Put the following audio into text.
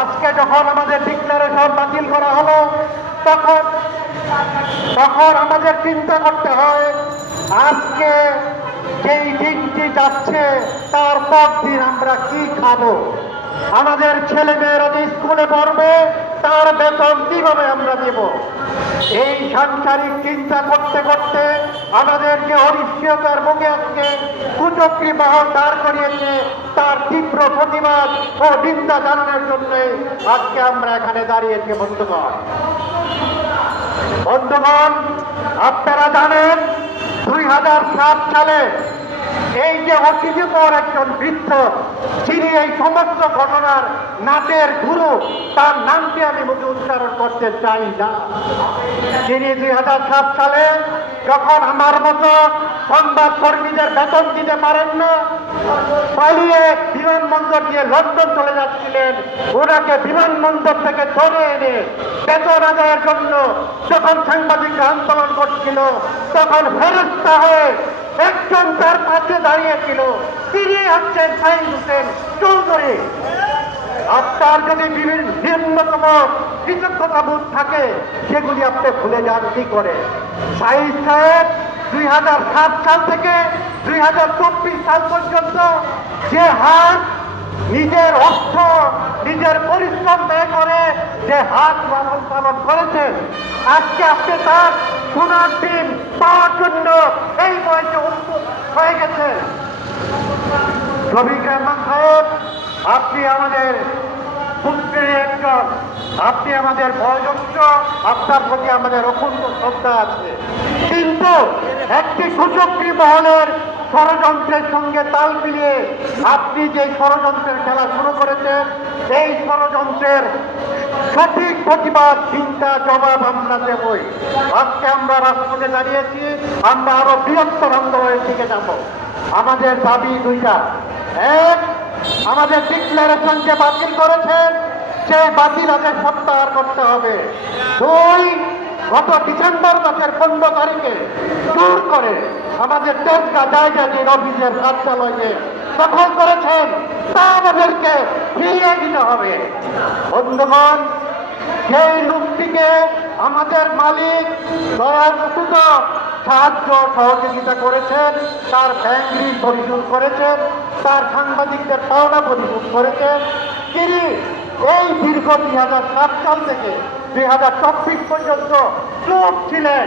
আজকে যখন আমাদের ডিক্লারেশন বাতিল করা হলো তখন তখন আমাদের চিন্তা করতে হয় আজকে যেই দিনটি যাচ্ছে তার পর দিন আমরা কি খাবো, আমাদের ছেলে মেয়েরা যে স্কুলে পড়বে তার বেতন কিভাবে আমরা দেব। এই সাংসারিক চিন্তা করতে করতে আমাদের যে অনিশ্চয়তার মুখে আজকে কুচক্রী মহল দাঁড় করিয়েছে তার তীব্র প্রতিবাদ ও নিন্দা জানানোর জন্য আজকে আমরা এখানে দাঁড়িয়েছি। বন্ধুগণ, আপনারা জানেন 2007 সালে এই যে অতিথিকর একজন বৃদ্ধ যিনি এই সমস্ত ঘটনার নাটের গুরু, তার নামটি আমি মুখে উচ্চারণ করতে চাই না। যিনি 2007 সালে যখন আমার মতো সংবাদ কর্মীদের বেতন দিতে পারেন না, পালিয়ে বিমানবন্দর দিয়ে লন্ডন চলে যাচ্ছিলেন, ওনাকে বিমানবন্দর থেকে ধরে এনে বেতন আদায়ের জন্য যখন সাংবাদিকরা আন্দোলন করছিল তখন ফেরস্তা হয়ে একজন তার পাশে দাঁড়িয়েছিল, তিনি হচ্ছেন শাহিদ হোসেন চৌধুরী। আপনার যদি নিম্নতম কৃতজ্ঞতাবোধ থাকে সেগুলি আপনি ভুলে যান কি করে? শাহিদ সাহেব 2007 সাল থেকে 2024 সাল পর্যন্ত যে হার নিজের অর্থ নিজের পরিশ্রম ব্যয় করে যে হাত লালন পালন করেছেন, আজকে আপনি তার সোনার দিন পাওয়ার জন্য এই বয়সে উন্মুখ হয়ে গেছেন। রফিক রহমান সাহেব, আপনি আমাদের পুত্রের একজন, আপনি আমাদের বয়োজ্যেষ্ঠ, আপনার প্রতি আমাদের অকুণ্ঠ শ্রদ্ধা আছে, কিন্তু একটি কুচক্রী মহলের ষড়যন্ত্রের সঙ্গে তাল মিলিয়ে আপনি যে ষড়যন্ত্রের খেলা শুরু করেছেন, এই ষড়যন্ত্রের সঠিক প্রতিবাদ চিন্তা জবাব আমরা দেবই। আজকে আমরা রাজপথে দাঁড়িয়েছি, আমরা আরো বৃহত্তর আন্দোলনের দিকে যাব। আমাদের দাবি দুইটা, এক, আমাদের ডিক্লারেশন যে বাতিল করেছেন সেই বাতিল আদেশ প্রত্যাহার করতে হবে। দুই, গত ডিসেম্বর মাসের 15 তারিখে জোর করে আমাদের তেজগা জায়গা যে অফিসের কার্যালয়ে দখল করেছেন তা আমাদেরকে ফিরিয়ে দিতে হবে। বন্ধুগণ, সেই লোকটিকে আমাদের মালিক দয়াবুত সাহায্য সহযোগিতা করেছেন, তার ব্যাংক ঋণ পরিশোধ করেছেন, তার সাংবাদিকদের পাওনা পরিশোধ করেছেন। তিনি এই দীর্ঘ 2007 সাল থেকে 2024 পর্যন্ত চুপ ছিলেন।